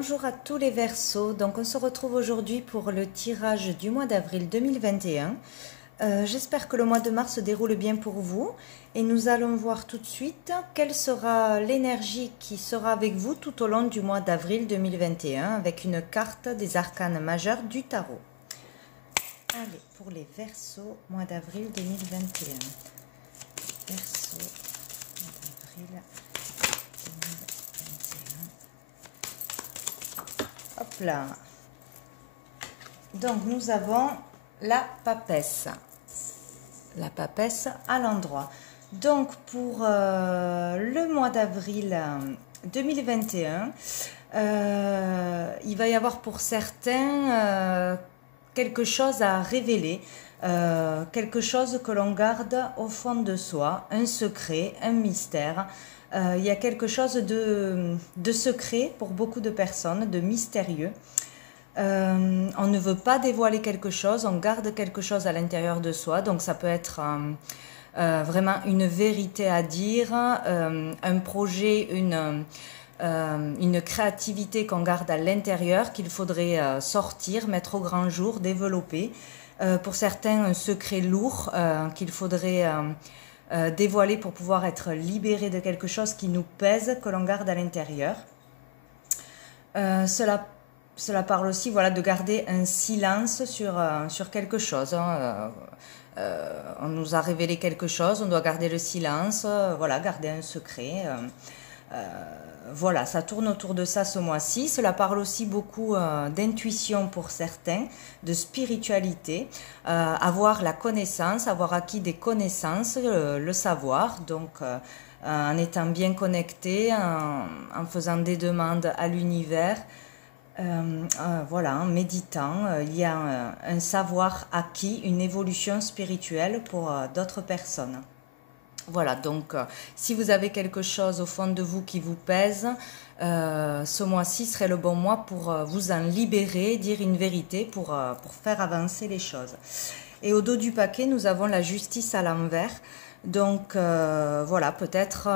Bonjour à tous les Verseaux. Donc on se retrouve aujourd'hui pour le tirage du mois d'avril 2021. J'espère que le mois de mars se déroule bien pour vous et nous allons voir tout de suite quelle sera l'énergie qui sera avec vous tout au long du mois d'avril 2021 avec une carte des arcanes majeurs du tarot. Allez, pour les Verseaux, mois d'avril 2021. Verseaux, mois d'avril 2021. Hop là. Donc nous avons la papesse. La papesse à l'endroit. Donc pour le mois d'avril 2021, il va y avoir pour certains quelque chose à révéler, quelque chose que l'on garde au fond de soi, un secret, un mystère. Il y a quelque chose de secret pour beaucoup de personnes, de mystérieux. On ne veut pas dévoiler quelque chose, on garde quelque chose à l'intérieur de soi, donc ça peut être vraiment une vérité à dire, un projet, une créativité qu'on garde à l'intérieur, qu'il faudrait sortir, mettre au grand jour, développer. Pour certains, un secret lourd qu'il faudrait dévoiler pour pouvoir être libéré de quelque chose qui nous pèse, que l'on garde à l'intérieur. Cela parle aussi, voilà, de garder un silence sur quelque chose. On nous a révélé quelque chose, on doit garder le silence, voilà, garder un secret. Voilà, ça tourne autour de ça ce mois-ci. Cela parle aussi beaucoup d'intuition pour certains, de spiritualité, avoir la connaissance, avoir acquis des connaissances, le savoir. Donc, en étant bien connecté, en faisant des demandes à l'univers. Voilà, en méditant, il y a un savoir acquis, une évolution spirituelle pour d'autres personnes. Voilà, donc si vous avez quelque chose au fond de vous qui vous pèse, ce mois-ci serait le bon mois pour vous en libérer, dire une vérité pour faire avancer les choses. Et au dos du paquet, nous avons la justice à l'envers. Donc voilà, peut-être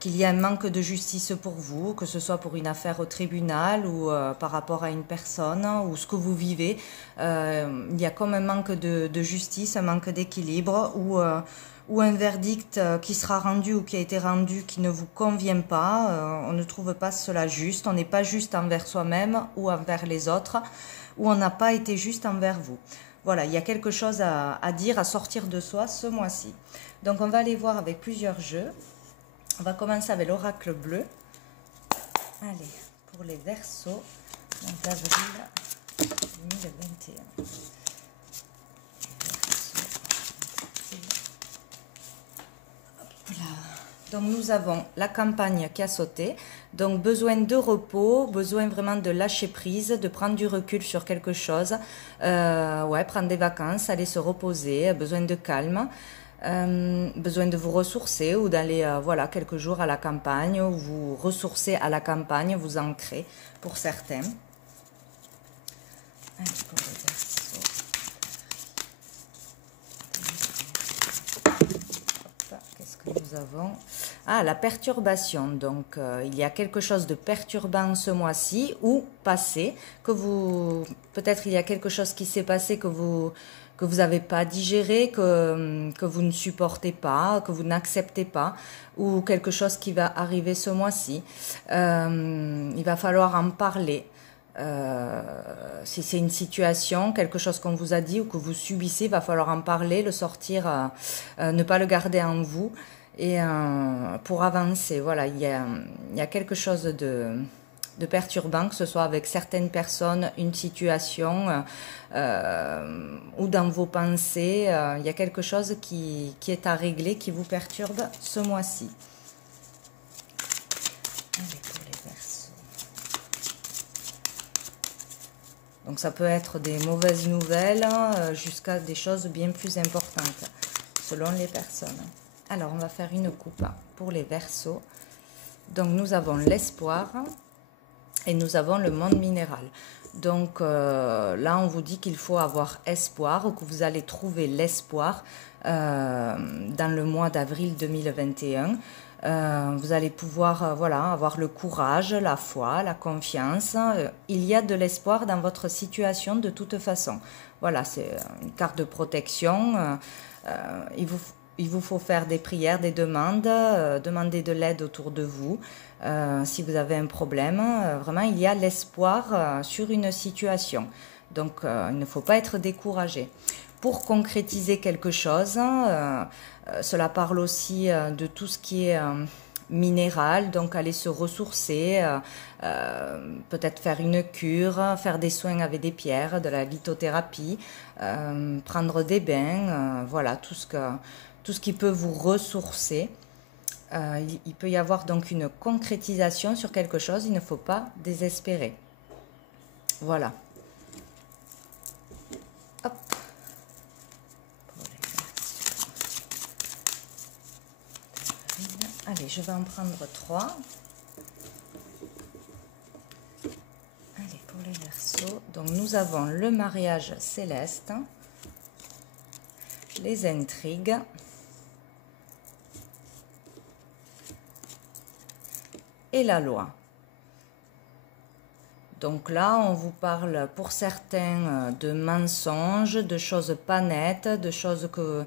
qu'il y a un manque de justice pour vous, que ce soit pour une affaire au tribunal ou par rapport à une personne ou ce que vous vivez. Il y a comme un manque de justice, un manque d'équilibre ou un verdict qui sera rendu ou qui a été rendu qui ne vous convient pas. On ne trouve pas cela juste, on n'est pas juste envers soi-même ou envers les autres, ou on n'a pas été juste envers vous. Voilà, il y a quelque chose à dire, à sortir de soi ce mois-ci. Donc on va aller voir avec plusieurs jeux. On va commencer avec l'oracle bleu. Allez, pour les Verseaux, d'avril 2021. Donc nous avons la campagne qui a sauté, donc besoin de repos, besoin vraiment de lâcher prise, de prendre du recul sur quelque chose, ouais, prendre des vacances, aller se reposer, besoin de calme, besoin de vous ressourcer ou d'aller voilà, quelques jours à la campagne, ou vous ressourcer à la campagne, vous ancrer pour certains. Allez, pour les Verseaux. Qu'est-ce que nous avons? Ah, la perturbation. Donc, il y a quelque chose de perturbant ce mois-ci ou passé, que vous... Peut-être il y a quelque chose qui s'est passé que vous n'avez pas digéré, que vous ne supportez pas, que vous n'acceptez pas, ou quelque chose qui va arriver ce mois-ci. Il va falloir en parler. Si c'est une situation, quelque chose qu'on vous a dit ou que vous subissez, il va falloir en parler, le sortir, ne pas le garder en vous. Et pour avancer, voilà, il y a quelque chose de perturbant, que ce soit avec certaines personnes, une situation ou dans vos pensées. Il y a quelque chose qui est à régler, qui vous perturbe ce mois-ci. Allez, pour les Verseaux. Donc ça peut être des mauvaises nouvelles jusqu'à des choses bien plus importantes, selon les personnes. Alors, on va faire une coupe pour les Verseaux. Donc, nous avons l'espoir et nous avons le monde minéral. Donc, là, on vous dit qu'il faut avoir espoir ou que vous allez trouver l'espoir dans le mois d'avril 2021. Vous allez pouvoir voilà, avoir le courage, la foi, la confiance. Il y a de l'espoir dans votre situation de toute façon. Voilà, c'est une carte de protection. Il vous faut faire des prières, des demandes, demander de l'aide autour de vous. Si vous avez un problème, vraiment, il y a l'espoir sur une situation. Donc, il ne faut pas être découragé. Pour concrétiser quelque chose, cela parle aussi de tout ce qui est minéral, donc aller se ressourcer, peut-être faire une cure, faire des soins avec des pierres, de la lithothérapie, prendre des bains, voilà, tout ce qui peut vous ressourcer. Il peut y avoir donc une concrétisation sur quelque chose, il ne faut pas désespérer. Voilà. Hop. Allez, je vais en prendre 3. Allez, pour les Verseaux, donc nous avons le mariage céleste, les intrigues, et la loi. Donc là, on vous parle pour certains de mensonges, de choses pas nettes, de choses que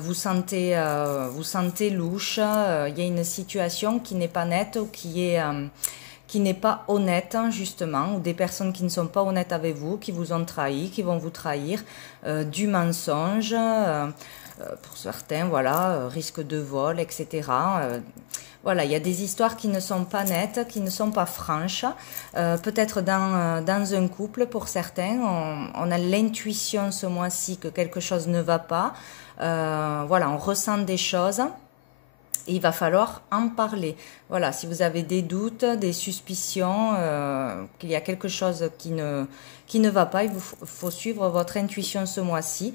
vous sentez louches. Il y a une situation qui n'est pas nette ou qui n'est pas honnête, justement, ou des personnes qui ne sont pas honnêtes avec vous, qui vous ont trahi, qui vont vous trahir, du mensonge. Pour certains, voilà, risque de vol, etc. Voilà, il y a des histoires qui ne sont pas nettes, qui ne sont pas franches. Peut-être dans un couple, pour certains, on a l'intuition ce mois-ci que quelque chose ne va pas. Voilà, on ressent des choses. Et il va falloir en parler. Voilà, si vous avez des doutes, des suspicions, qu'il y a quelque chose qui ne va pas, il vous faut suivre votre intuition ce mois-ci.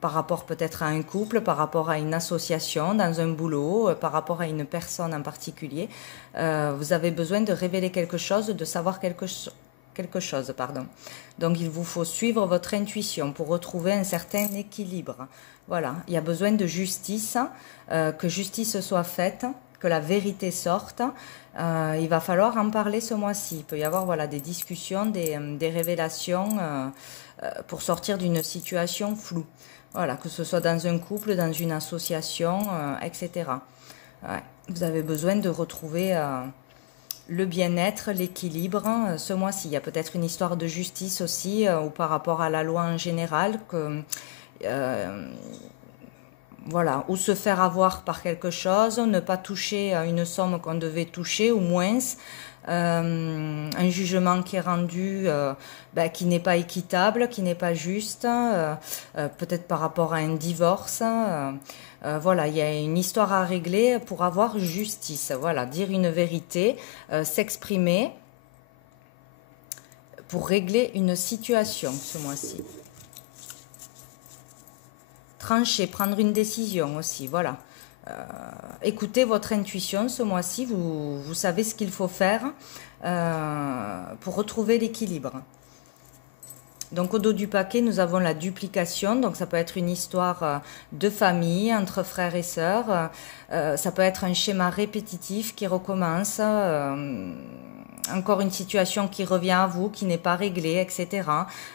Par rapport peut-être à un couple, par rapport à une association, dans un boulot, par rapport à une personne en particulier. Vous avez besoin de révéler quelque chose, de savoir quelque chose. Donc il vous faut suivre votre intuition pour retrouver un certain équilibre. Voilà, il y a besoin de justice, que justice soit faite, que la vérité sorte. Il va falloir en parler ce mois-ci. Il peut y avoir voilà, des discussions, des révélations pour sortir d'une situation floue. Voilà, que ce soit dans un couple, dans une association, etc. Ouais, vous avez besoin de retrouver le bien-être, l'équilibre ce mois-ci. Il y a peut-être une histoire de justice aussi, ou par rapport à la loi en général, voilà, ou se faire avoir par quelque chose, ne pas toucher à une somme qu'on devait toucher, ou moins. Un jugement qui est rendu qui n'est pas équitable, qui n'est pas juste, peut-être par rapport à un divorce. Voilà, il y a une histoire à régler pour avoir justice. Voilà, dire une vérité, s'exprimer pour régler une situation ce mois-ci. Trancher, prendre une décision aussi, voilà. Écoutez votre intuition ce mois-ci, vous savez ce qu'il faut faire pour retrouver l'équilibre. Donc au dos du paquet, nous avons la duplication, donc ça peut être une histoire de famille, entre frères et sœurs, ça peut être un schéma répétitif qui recommence, encore une situation qui revient à vous, qui n'est pas réglée, etc.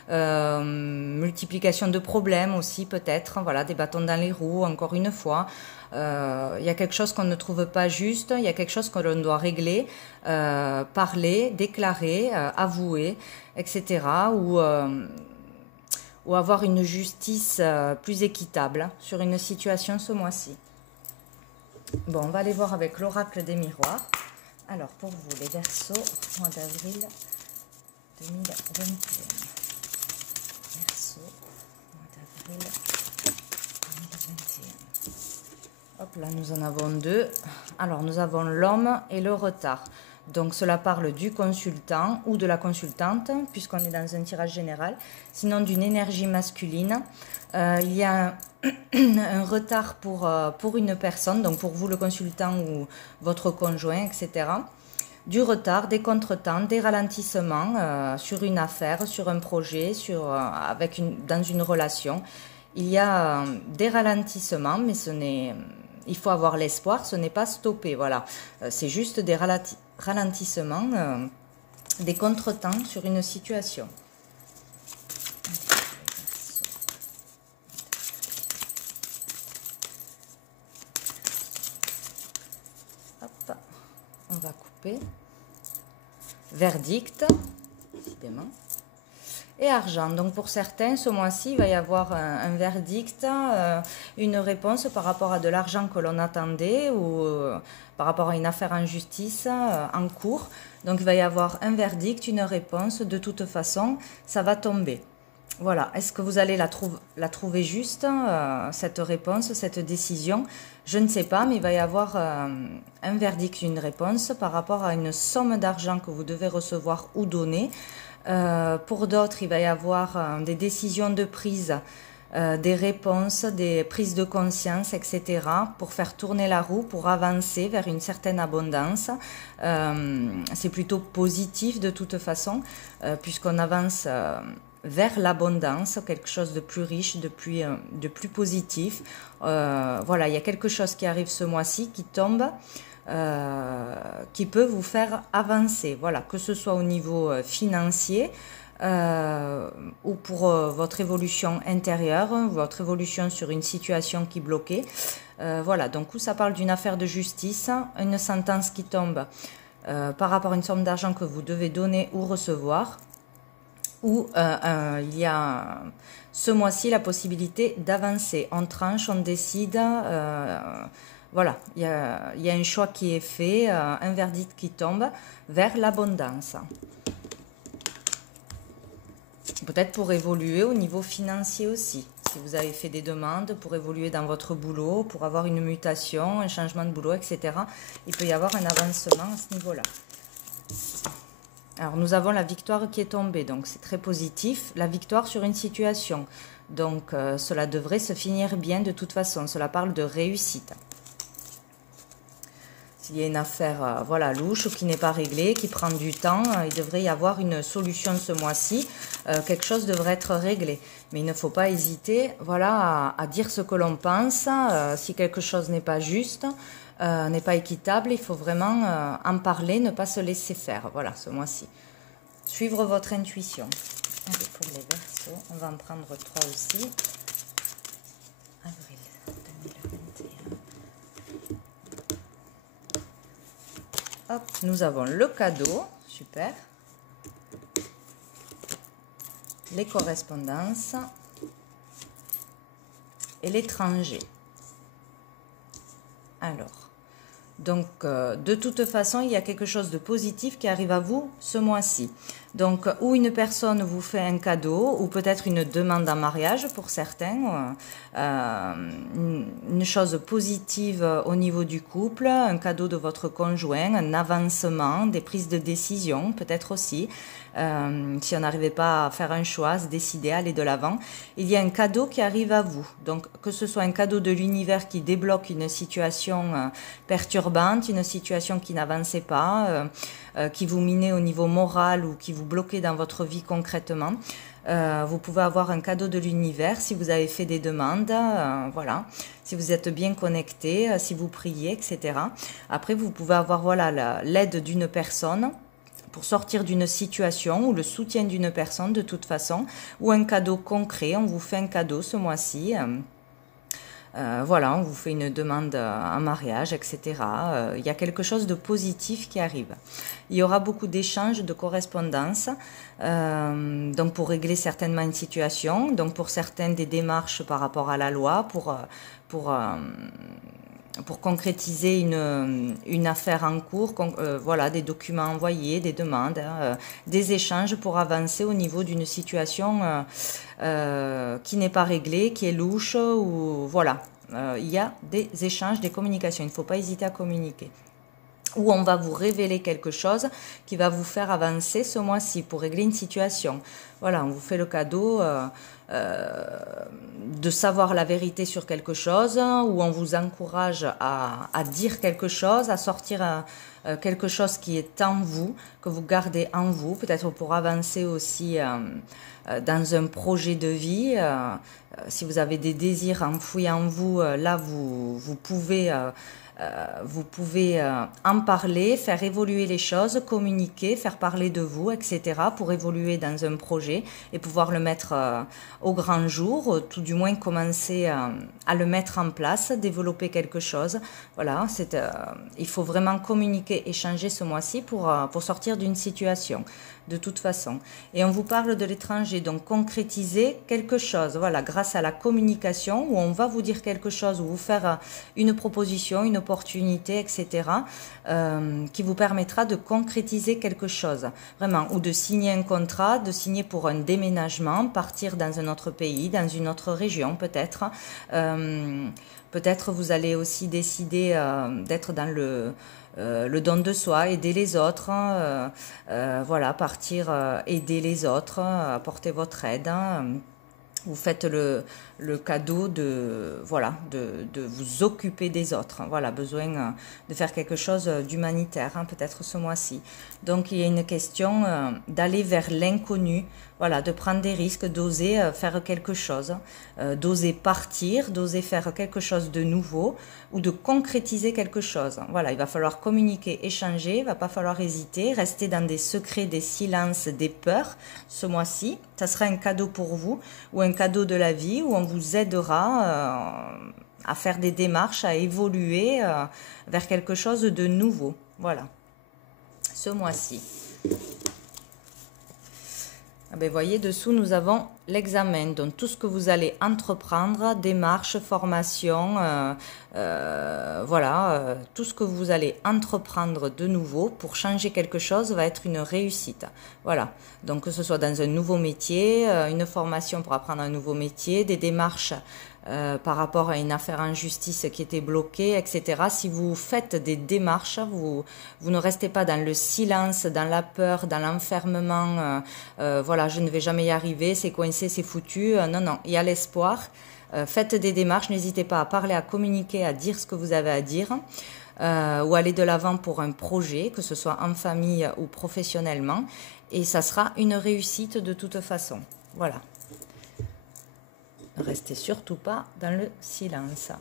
Multiplication de problèmes aussi peut-être, voilà, des bâtons dans les roues, encore une fois. Il y a quelque chose qu'on ne trouve pas juste, il y a quelque chose que l'on doit régler, parler, déclarer, avouer, etc. Ou avoir une justice plus équitable sur une situation ce mois-ci. Bon, on va aller voir avec l'oracle des miroirs. Alors, pour vous, les Verseaux, mois d'avril 2021. Verseaux, mois d'avril 2021. Hop là, nous en avons deux. Alors, nous avons l'homme et le retard. Donc, cela parle du consultant ou de la consultante, puisqu'on est dans un tirage général. Sinon, d'une énergie masculine. Il y a un retard pour une personne, donc pour vous le consultant ou votre conjoint, etc. Du retard, des contretemps, des ralentissements sur une affaire, sur un projet, dans une relation. Il y a des ralentissements, mais il faut avoir l'espoir, ce n'est pas stoppé, voilà. C'est juste des ralentissements, des contretemps sur une situation. Hop, on va couper. Verdict, décidément. Et argent, donc pour certains, ce mois-ci, il va y avoir un verdict, une réponse par rapport à de l'argent que l'on attendait ou par rapport à une affaire en justice en cours. Donc il va y avoir un verdict, une réponse, de toute façon, ça va tomber. Voilà, est-ce que vous allez la trouver juste, cette réponse, cette décision? Je ne sais pas, mais il va y avoir un verdict, une réponse par rapport à une somme d'argent que vous devez recevoir ou donner. Pour d'autres, il va y avoir des décisions de prise, des réponses, des prises de conscience, etc. pour faire tourner la roue, pour avancer vers une certaine abondance. C'est plutôt positif de toute façon, puisqu'on avance vers l'abondance, quelque chose de plus riche, de plus positif. Voilà, il y a quelque chose qui arrive ce mois-ci, qui tombe, qui peut vous faire avancer, voilà, que ce soit au niveau financier ou pour votre évolution intérieure, votre évolution sur une situation qui bloquait. Voilà, donc où ça parle d'une affaire de justice, une sentence qui tombe par rapport à une somme d'argent que vous devez donner ou recevoir, où il y a ce mois-ci la possibilité d'avancer. On tranche, on décide. Voilà, il y a un choix qui est fait, un verdict qui tombe vers l'abondance. Peut-être pour évoluer au niveau financier aussi. Si vous avez fait des demandes pour évoluer dans votre boulot, pour avoir une mutation, un changement de boulot, etc., il peut y avoir un avancement à ce niveau-là. Alors, nous avons la victoire qui est tombée, donc c'est très positif. La victoire sur une situation. Donc, cela devrait se finir bien de toute façon. Cela parle de réussite. S'il y a une affaire voilà, louche ou qui n'est pas réglée, qui prend du temps, il devrait y avoir une solution ce mois-ci. Quelque chose devrait être réglé. Mais il ne faut pas hésiter voilà, à dire ce que l'on pense. Si quelque chose n'est pas juste, n'est pas équitable, il faut vraiment en parler, ne pas se laisser faire. Voilà, ce mois-ci. Suivre votre intuition. Allez, pour les Verseaux, on va en prendre 3 aussi. Avril 2021. Hop, nous avons le cadeau, super. Les correspondances et l'étranger. Alors, donc de toute façon, il y a quelque chose de positif qui arrive à vous ce mois-ci. Donc, ou une personne vous fait un cadeau, ou peut-être une demande en mariage pour certains, une chose positive au niveau du couple, un cadeau de votre conjoint, un avancement, des prises de décision peut-être aussi. Si on n'arrivait pas à faire un choix, à se décider, à aller de l'avant, il y a un cadeau qui arrive à vous. Donc, que ce soit un cadeau de l'univers qui débloque une situation perturbante, une situation qui n'avançait pas, qui vous minait au niveau moral ou qui vous bloquait dans votre vie concrètement. Vous pouvez avoir un cadeau de l'univers si vous avez fait des demandes, voilà, si vous êtes bien connecté, si vous priez, etc. Après, vous pouvez avoir voilà, l'aide d'une personne pour sortir d'une situation ou le soutien d'une personne de toute façon, ou un cadeau concret, on vous fait un cadeau ce mois-ci. Voilà, on vous fait une demande en mariage, etc. Il y a quelque chose de positif qui arrive. Il y aura beaucoup d'échanges, de correspondances, donc pour régler certainement une situation, donc pour certaines des démarches par rapport à la loi, pour concrétiser une affaire en cours, voilà, des documents envoyés, des demandes, des échanges pour avancer au niveau d'une situation qui n'est pas réglée, qui est louche, ou voilà. Il y a des échanges, des communications, il ne faut pas hésiter à communiquer. où on va vous révéler quelque chose qui va vous faire avancer ce mois-ci pour régler une situation. Voilà, on vous fait le cadeau de savoir la vérité sur quelque chose, où on vous encourage à dire quelque chose, à sortir quelque chose qui est en vous, que vous gardez en vous, peut-être pour avancer aussi dans un projet de vie. Si vous avez des désirs enfouis en vous, là, vous pouvez en parler, faire évoluer les choses, communiquer, faire parler de vous, etc. pour évoluer dans un projet et pouvoir le mettre au grand jour, tout du moins commencer à le mettre en place, développer quelque chose. Voilà, il faut vraiment communiquer, échanger ce mois-ci pour sortir d'une situation, de toute façon. Et on vous parle de l'étranger, donc concrétiser quelque chose, voilà, grâce à la communication, où on va vous dire quelque chose, ou vous faire une proposition, une opportunité, etc., qui vous permettra de concrétiser quelque chose, vraiment, ou de signer un contrat, de signer pour un déménagement, partir dans un autre pays, dans une autre région peut-être. Peut-être vous allez aussi décider d'être dans le don de soi, aider les autres, voilà, partir aider les autres, apporter votre aide. Vous faites le cadeau voilà, de vous occuper des autres. Voilà, besoin de faire quelque chose d'humanitaire, peut-être ce mois-ci. Donc, il y a une question d'aller vers l'inconnu, voilà, de prendre des risques, d'oser faire quelque chose, d'oser partir, d'oser faire quelque chose de nouveau ou de concrétiser quelque chose. Voilà, il va falloir communiquer, échanger, il ne va pas falloir hésiter, rester dans des secrets, des silences, des peurs ce mois-ci. Ça sera un cadeau pour vous ou un cadeau de la vie où on vous aidera à faire des démarches, à évoluer vers quelque chose de nouveau. Voilà, ce mois-ci. Vous voyez, dessous, nous avons l'examen, donc tout ce que vous allez entreprendre, démarches, formation, voilà, tout ce que vous allez entreprendre de nouveau pour changer quelque chose va être une réussite. Voilà, donc que ce soit dans un nouveau métier, une formation pour apprendre un nouveau métier, des démarches par rapport à une affaire en justice qui était bloquée, etc. Si vous faites des démarches, vous ne restez pas dans le silence, dans la peur, dans l'enfermement, voilà, je ne vais jamais y arriver, c'est coincé, c'est foutu. Non, non, il y a l'espoir. Faites des démarches, n'hésitez pas à parler, à communiquer, à dire ce que vous avez à dire. Ou aller de l'avant pour un projet, que ce soit en famille ou professionnellement. Et ça sera une réussite de toute façon. Voilà. Ne restez surtout pas dans le silence.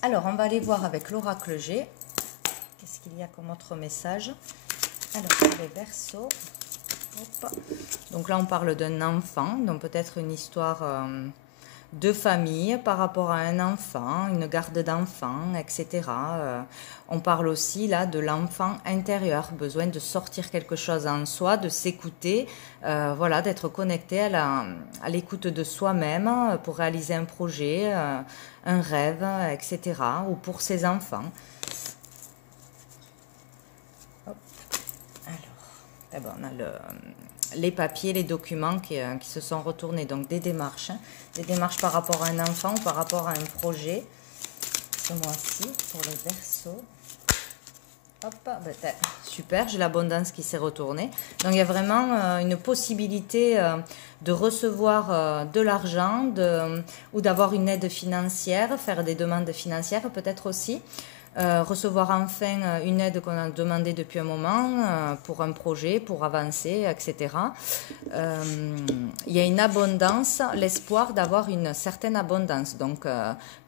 Alors, on va aller voir avec l'oracle G. Qu'est-ce qu'il y a comme autre message? Alors, les Verseaux. Hop. Donc là, on parle d'un enfant, donc peut-être une histoire de famille par rapport à un enfant, une garde d'enfant, etc. On parle aussi là de l'enfant intérieur, besoin de sortir quelque chose en soi, de s'écouter, voilà, d'être connecté à l'écoute de soi-même pour réaliser un projet, un rêve, etc. ou pour ses enfants. Hop. Alors, d'abord on a les papiers, les documents qui se sont retournés, donc des démarches par rapport à un enfant ou par rapport à un projet, ce mois-ci, pour les Verseaux. Hop, super, j'ai l'abondance qui s'est retournée. Donc, il y a vraiment une possibilité de recevoir de l'argent ou d'avoir une aide financière, faire des demandes financières peut-être aussi. Recevoir enfin une aide qu'on a demandé depuis un moment pour un projet, pour avancer, etc. Il y a une abondance, l'espoir d'avoir une certaine abondance, donc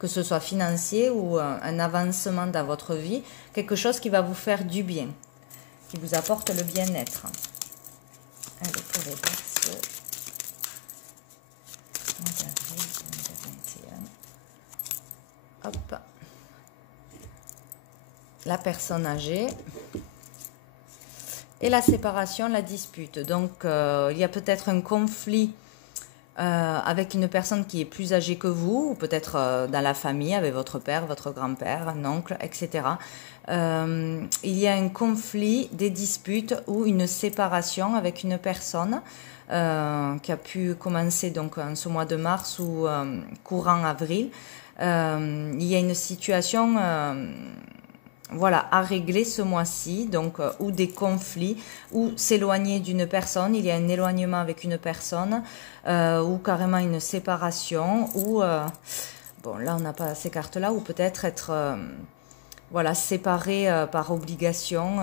que ce soit financier ou un avancement dans votre vie, quelque chose qui va vous faire du bien, qui vous apporte le bien-être. Allez, pour les Verseaux. Mois d'avril 2021. Hop. La personne âgée et la séparation, la dispute. Donc, il y a peut-être un conflit avec une personne qui est plus âgée que vous, ou peut-être dans la famille, avec votre père, votre grand-père, un oncle, etc. Il y a un conflit, des disputes ou une séparation avec une personne qui a pu commencer donc en ce mois de mars ou courant avril. Il y a une situation voilà, à régler ce mois-ci, donc ou des conflits, ou s'éloigner d'une personne, il y a un éloignement avec une personne, ou carrément une séparation, ou, bon là on n'a pas ces cartes-là, ou peut-être être, voilà, séparé par obligation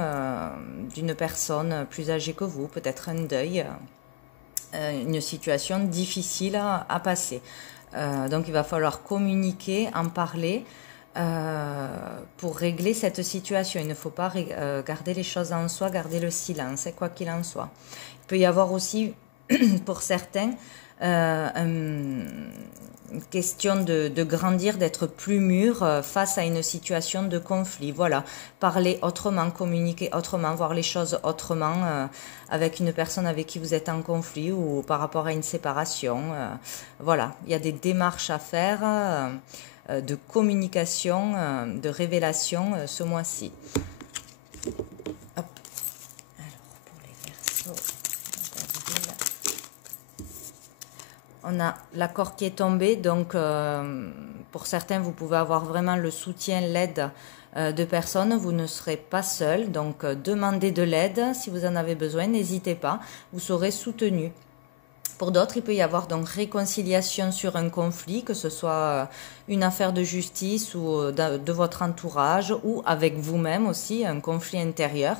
d'une personne plus âgée que vous, peut-être un deuil, une situation difficile à passer. Donc il va falloir communiquer, en parler pour régler cette situation. Il ne faut pas garder les choses en soi, garder le silence, quoi qu'il en soit. Il peut y avoir aussi, pour certains, une question de grandir, d'être plus mûr face à une situation de conflit. Voilà, parler autrement, communiquer autrement, voir les choses autrement avec une personne avec qui vous êtes en conflit ou par rapport à une séparation. Voilà, il y a des démarches à faire de communication, de révélation ce mois-ci. Hop. Alors, pour les Verseaux, on a l'accord qui est tombé, donc pour certains, vous pouvez avoir vraiment le soutien, l'aide de personnes, vous ne serez pas seul, donc demandez de l'aide, si vous en avez besoin, n'hésitez pas, vous serez soutenu. Pour d'autres, il peut y avoir donc réconciliation sur un conflit, que ce soit une affaire de justice ou de votre entourage ou avec vous-même aussi, un conflit intérieur.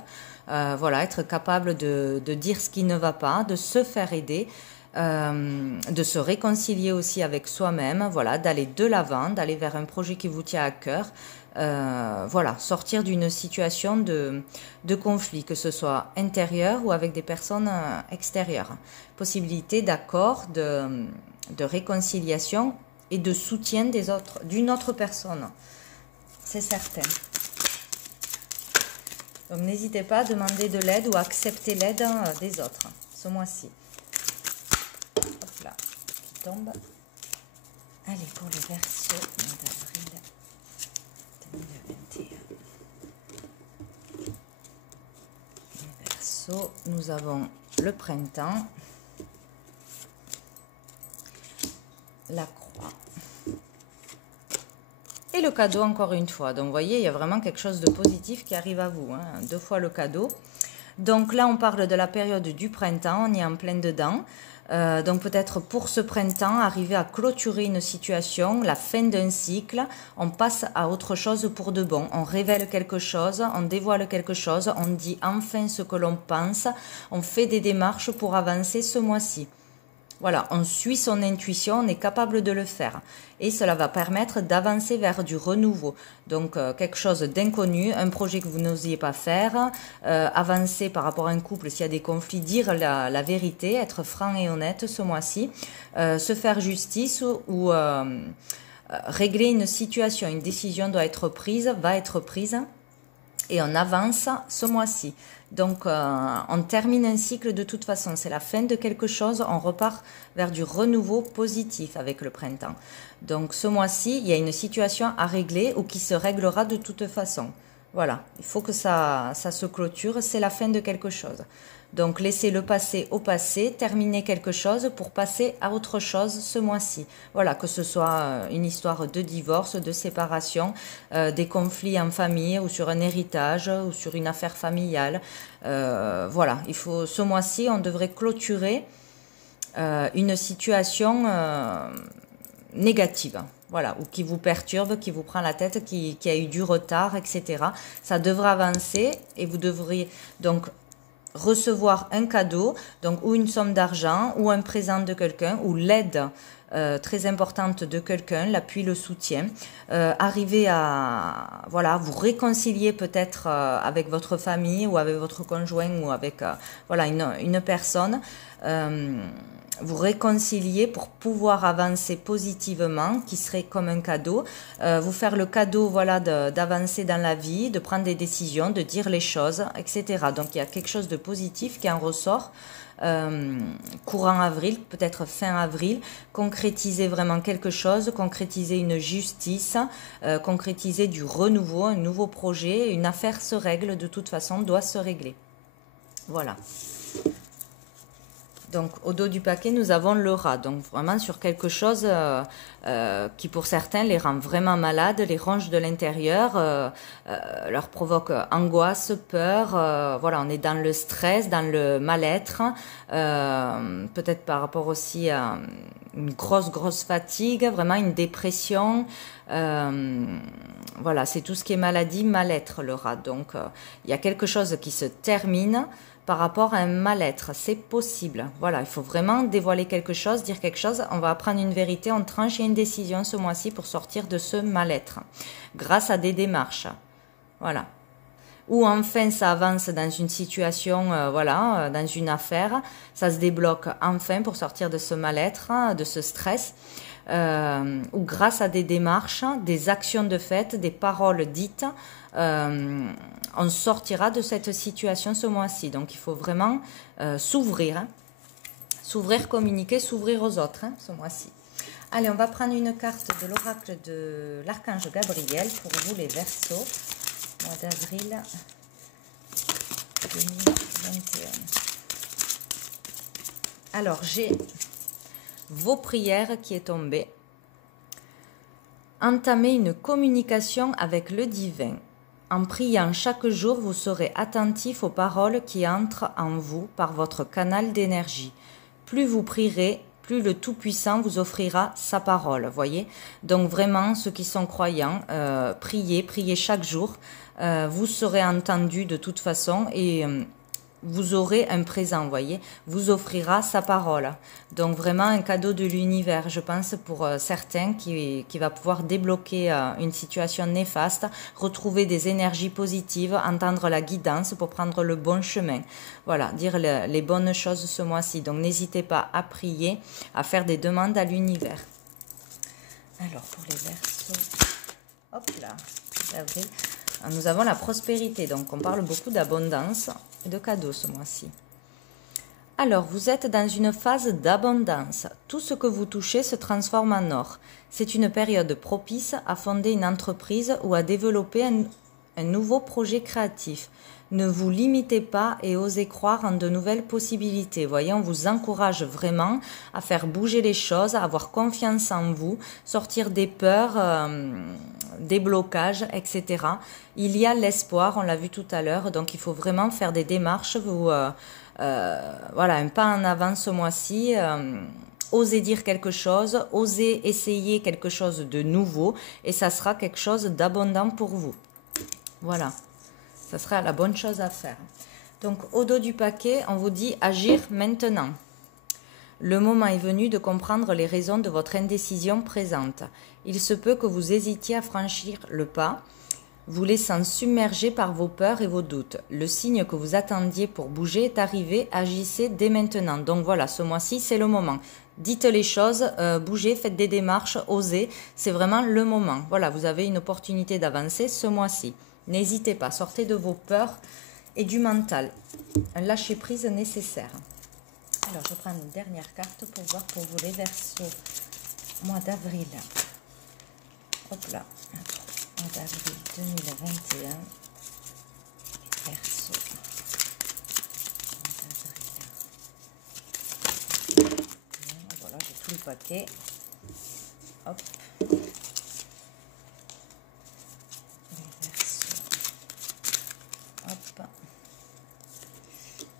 Voilà, être capable de dire ce qui ne va pas, de se faire aider, de se réconcilier aussi avec soi-même, voilà, d'aller de l'avant, d'aller vers un projet qui vous tient à cœur. Voilà, sortir d'une situation de conflit, que ce soit intérieur ou avec des personnes extérieures. Possibilité d'accord, de réconciliation et de soutien d'une autre personne. C'est certain. Donc n'hésitez pas à demander de l'aide ou à accepter l'aide des autres ce mois-ci. Hop là, qui tombe. Allez, pour les Verseaux, mois d'avril 2021. Les Verseaux, nous avons le printemps, la croix et le cadeau encore une fois. Donc vous voyez, il y a vraiment quelque chose de positif qui arrive à vous, hein. 2 fois le cadeau. Donc là, on parle de la période du printemps, on est en plein dedans. Donc peut-être pour ce printemps, arriver à clôturer une situation, la fin d'un cycle, on passe à autre chose pour de bon. On révèle quelque chose, on dévoile quelque chose, on dit enfin ce que l'on pense, on fait des démarches pour avancer ce mois-ci. Voilà, on suit son intuition, on est capable de le faire. Et cela va permettre d'avancer vers du renouveau. Donc, quelque chose d'inconnu, un projet que vous n'osiez pas faire, avancer par rapport à un couple s'il y a des conflits, dire la vérité, être franc et honnête ce mois-ci, se faire justice ou régler une situation, une décision doit être prise, va être prise. Et on avance ce mois-ci. Donc, on termine un cycle de toute façon. C'est la fin de quelque chose. On repart vers du renouveau positif avec le printemps. Donc, ce mois-ci, il y a une situation à régler ou qui se réglera de toute façon. Voilà, il faut que ça se clôture. C'est la fin de quelque chose. Donc, laissez le passé au passé, terminer quelque chose pour passer à autre chose ce mois-ci. Voilà, que ce soit une histoire de divorce, de séparation, des conflits en famille ou sur un héritage ou sur une affaire familiale. Voilà, il faut ce mois-ci, on devrait clôturer une situation négative. Voilà, ou qui vous perturbe, qui vous prend la tête, qui a eu du retard, etc. Ça devrait avancer et vous devriez donc recevoir un cadeau, donc ou une somme d'argent, ou un présent de quelqu'un, ou l'aide très importante de quelqu'un, l'appui, le soutien, arriver à voilà, vous réconcilier peut-être avec votre famille ou avec votre conjoint ou avec voilà, une personne, vous réconcilier pour pouvoir avancer positivement, qui serait comme un cadeau, vous faire le cadeau voilà, d'avancer dans la vie, de prendre des décisions, de dire les choses, etc. Donc il y a quelque chose de positif qui en ressort courant avril, peut-être fin avril, concrétiser vraiment quelque chose, concrétiser une justice, concrétiser du renouveau, un nouveau projet, une affaire se règle de toute façon, doit se régler. Voilà. Donc, au dos du paquet, nous avons le rat. Donc, vraiment sur quelque chose qui, pour certains, les rend vraiment malades, les ronge de l'intérieur, leur provoque angoisse, peur. Voilà, on est dans le stress, dans le mal-être. Peut-être par rapport aussi à une grosse fatigue, vraiment une dépression. Voilà, c'est tout ce qui est maladie, mal-être, le rat. Donc, il y a quelque chose qui se termine par rapport à un mal-être. C'est possible. Voilà, il faut vraiment dévoiler quelque chose, dire quelque chose. On va apprendre une vérité, on tranche une décision ce mois-ci pour sortir de ce mal-être grâce à des démarches. Voilà. Ou enfin ça avance dans une situation, voilà, dans une affaire, ça se débloque enfin pour sortir de ce mal-être, de ce stress. Ou grâce à des démarches, des actions de fait, des paroles dites, on sortira de cette situation ce mois-ci. Donc il faut vraiment s'ouvrir, s'ouvrir, communiquer, s'ouvrir aux autres ce mois-ci. Allez, on va prendre une carte de l'oracle de l'archange Gabriel pour vous les Verseaux, mois d'avril 2021. Alors j'ai vos prières qui est tombée. Entamez une communication avec le divin. En priant chaque jour, vous serez attentif aux paroles qui entrent en vous par votre canal d'énergie. Plus vous prierez, plus le Tout-Puissant vous offrira sa parole, voyez. Donc vraiment, ceux qui sont croyants, priez chaque jour. Vous serez entendus de toute façon et vous aurez un présent, voyez, vous offrira sa parole. Donc vraiment un cadeau de l'univers, je pense, pour certains qui va pouvoir débloquer une situation néfaste, retrouver des énergies positives, entendre la guidance pour prendre le bon chemin. Voilà, dire les bonnes choses ce mois-ci. Donc n'hésitez pas à prier, à faire des demandes à l'univers. Alors pour les Verseaux, hop là, d'avril. Nous avons la prospérité, donc on parle beaucoup d'abondance et de cadeaux ce mois-ci. Alors, vous êtes dans une phase d'abondance. Tout ce que vous touchez se transforme en or. C'est une période propice à fonder une entreprise ou à développer un nouveau projet créatif. Ne vous limitez pas et osez croire en de nouvelles possibilités. Voyez, on vous encourage vraiment à faire bouger les choses, à avoir confiance en vous, sortir des peurs, des blocages, etc. Il y a l'espoir, on l'a vu tout à l'heure, donc il faut vraiment faire des démarches. Voilà, un pas en avant ce mois-ci. Osez dire quelque chose, osez essayer quelque chose de nouveau et ça sera quelque chose d'abondant pour vous. Voilà. Ça sera la bonne chose à faire. Donc, au dos du paquet, on vous dit agir maintenant. Le moment est venu de comprendre les raisons de votre indécision présente. Il se peut que vous hésitiez à franchir le pas, vous laissant submerger par vos peurs et vos doutes. Le signe que vous attendiez pour bouger est arrivé, agissez dès maintenant. Donc voilà, ce mois-ci, c'est le moment. Dites les choses, bougez, faites des démarches, osez, c'est vraiment le moment. Voilà, vous avez une opportunité d'avancer ce mois-ci. N'hésitez pas, sortez de vos peurs et du mental. Un lâcher-prise nécessaire. Alors, je prends une dernière carte pour voir pour vous les Verseaux. Mois d'avril. Hop là. Mois d'avril 2021. Verseaux. Mois d'avril. Voilà, j'ai tout le paquet. Hop.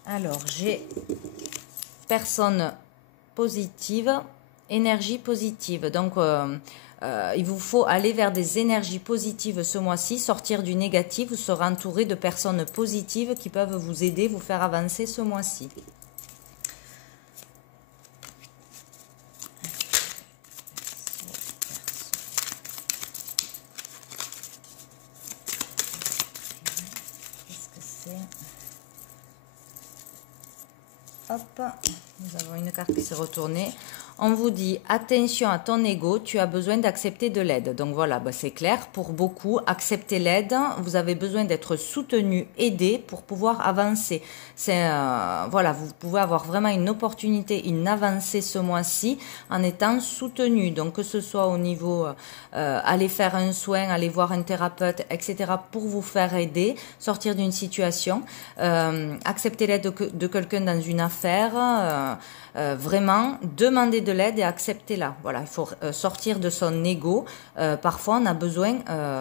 Alors, j'ai personne positive, énergie positive. Donc, il vous faut aller vers des énergies positives ce mois-ci, sortir du négatif. Vous serez entouré de personnes positives qui peuvent vous aider, vous faire avancer ce mois-ci. Qu'est-ce que c'est ? Hop, nous avons une carte qui s'est retournée. On vous dit attention à ton ego, tu as besoin d'accepter de l'aide. Donc voilà, c'est clair pour beaucoup, accepter l'aide, vous avez besoin d'être soutenu, aidé pour pouvoir avancer. Voilà, vous pouvez avoir vraiment une opportunité, une avancée ce mois-ci en étant soutenu. Donc que ce soit au niveau aller faire un soin, aller voir un thérapeute, etc. pour vous faire aider, sortir d'une situation, accepter l'aide de quelqu'un dans une affaire. Vraiment demander de l'aide et accepter-la. Voilà, il faut sortir de son ego. Parfois, on a besoin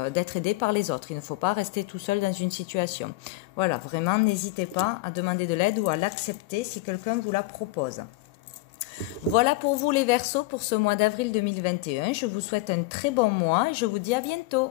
d'être aidé par les autres. Il ne faut pas rester tout seul dans une situation. Voilà, vraiment, n'hésitez pas à demander de l'aide ou à l'accepter si quelqu'un vous la propose. Voilà pour vous les Verseaux pour ce mois d'avril 2021. Je vous souhaite un très bon mois et je vous dis à bientôt.